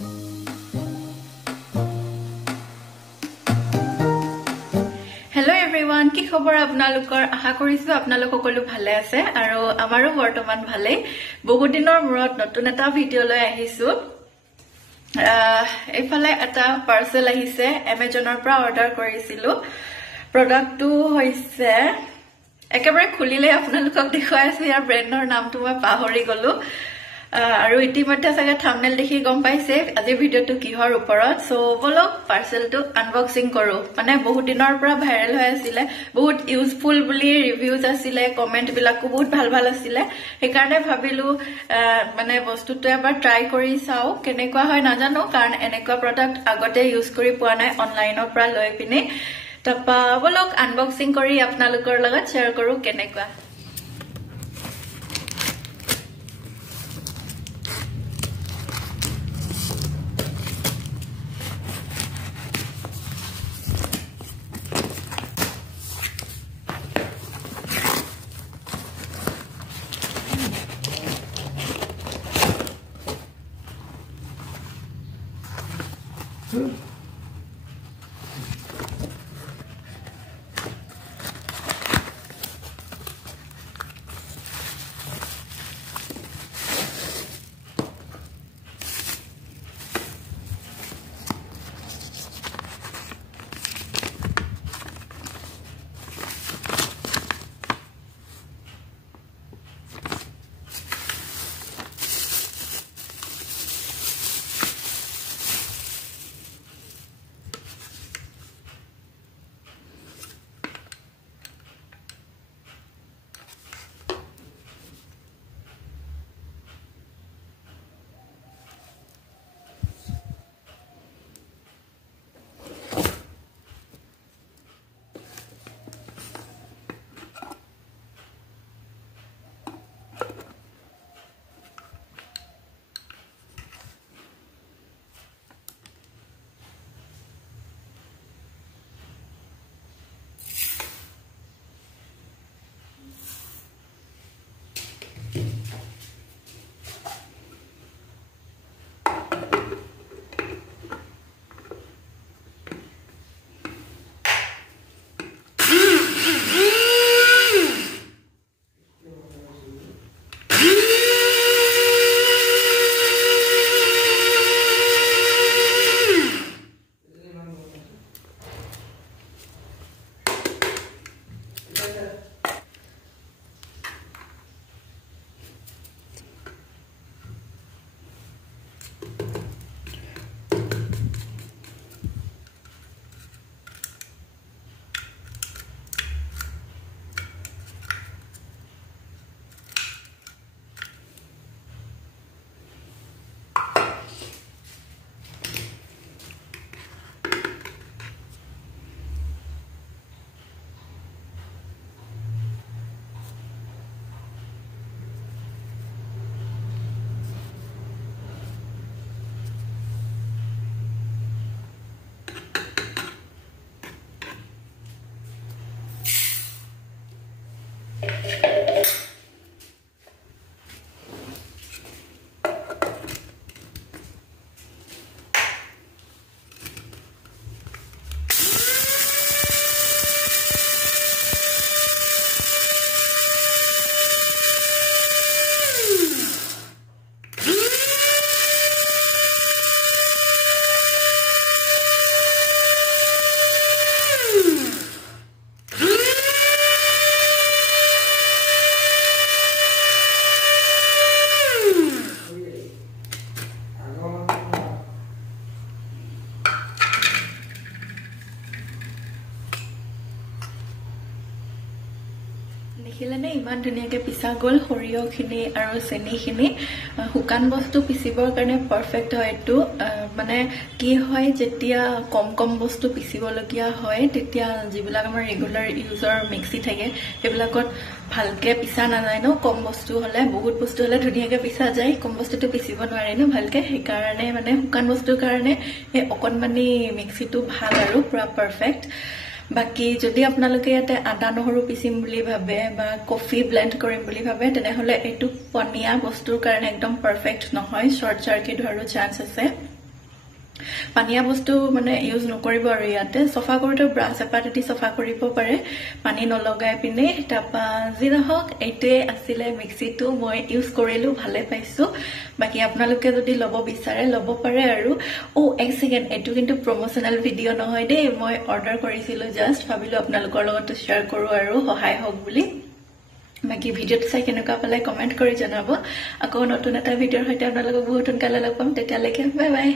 Hello everyone, কি খবৰ আপোনালোকৰ? আশা কৰিছো আপোনালোক সকলো ভালে আছে আৰু আমাৰো বৰ্তমান ভালে। বহুত দিনৰ মূৰত নতুন এটা ভিডিও লৈ আহিছো। এইফালে এটা পাৰ্সেল আহিছে, Amazonৰ পৰা অৰ্ডাৰ কৰিছিলো। প্ৰডাক্টটো হৈছে একেবাৰে খুলিলে আপোনালোকক দেখুৱাই আছো, ইয়াৰ ব্ৰেণ্ডৰ নামটো মই পাহৰি গলো। আৰু ইতিমধ্যে চাগে থাম্বনেল দেখি গম পাইছে আজি ভিডিওটো কিহৰ ওপৰত। সো বলক পাৰ্সেলটো আনবক্সিং কৰো। মানে বহুত দিনৰ পৰা ভাইৰেল হৈ আছিল, বহুত ইউজফুল বুলি ৰিভিউজ আছিল, কমেন্ট বিলাকো বহুত ভাল ভাল আছিল। সেইকাৰণে ভাবিলো মানে বস্তুটো এবাৰ ট্ৰাই কৰি চাও, কেনেকুৱা হয় নাজানো, কাৰণ এনেকুৱা প্ৰডাক্ট আগতে ইউজ কৰি পোৱা নাই অনলাইনৰ পৰা লৈ পিনে। তপা বলক আনবক্সিং কৰি আপোনালোকৰ লগত শ্বেয়াৰ কৰো কেনেকুৱা। দেখিলেনে ইমান ধুনীয়াকে পিছা গল সৰিয়হখিনি আৰু চেনিখিনি। শুকান বস্তু পিছিবৰ কাৰণে পাৰফেক্ট হয় এইটো। মানে কি হয়, যেতিয়া কম কম বস্তু পিছিবলগীয়া হয় তেতিয়া যিবিলাক আমাৰ ৰেগুলাৰ ইউজৰ মিক্সি থাকে সেইবিলাকত ভালকে পিছা নাযায় ন। কম বস্তু হলে, বহুত বস্তু হলে ধুনীয়াকে পিছা যায়, কম বস্তুটো পিছিব নোৱাৰে ন ভালকে। সেইকাৰণে মানে শুকান বস্তুৰ কাৰণে এই অকণমানি মিক্সিটো ভাল আৰু পুৰা পাৰফেক্ট। বাকি যদি আপোনালোকে ইয়াতে আদা নহৰু পিচিম বুলি ভাবে বা কফি ব্লেন্ড কৰিম বুলি ভাবে তেনেহলে এইটো পনিয়া বস্তুৰ কাৰণে একদম পাৰফেক্ট নহয়, শৰ্ট সাৰ্কিট হোৱাৰো চান্স আছে। পানীয়া বস্তু মানে ইউজ নকৰিব আৰু ইয়াতে সফা কৰোতে ব্ৰাছ এপাতেদি সফা কৰিব পাৰে পানী নলগাই পিনে তাপা যি নহওক এইটোৱে আছিলে মিক্সিটো মই ইউজ কৰিলো ভালে পাইছো বাকি আপোনালোকে যদি লব বিচাৰে লব পাৰে আৰু ও এক সেকেন্ড এটো কিন্তু প্ৰমোশনাল ভিডিও নহয় দেই মই অৰ্ডাৰ কৰিছিলো জাস্ট ভাবিলো আপোনালোকৰ লগত শেয়াৰ কৰো আৰু সহায় হওক বুলি বাকি ভিডিওটো চাই কেনেকুৱা পালে কমেন্ট কৰি জনাব আকৌ নতুন এটা ভিডিওৰ সৈতে আপোনালোকক বহুত সোনকালে লগ পাম তেতিয়ালৈকে বাই বাই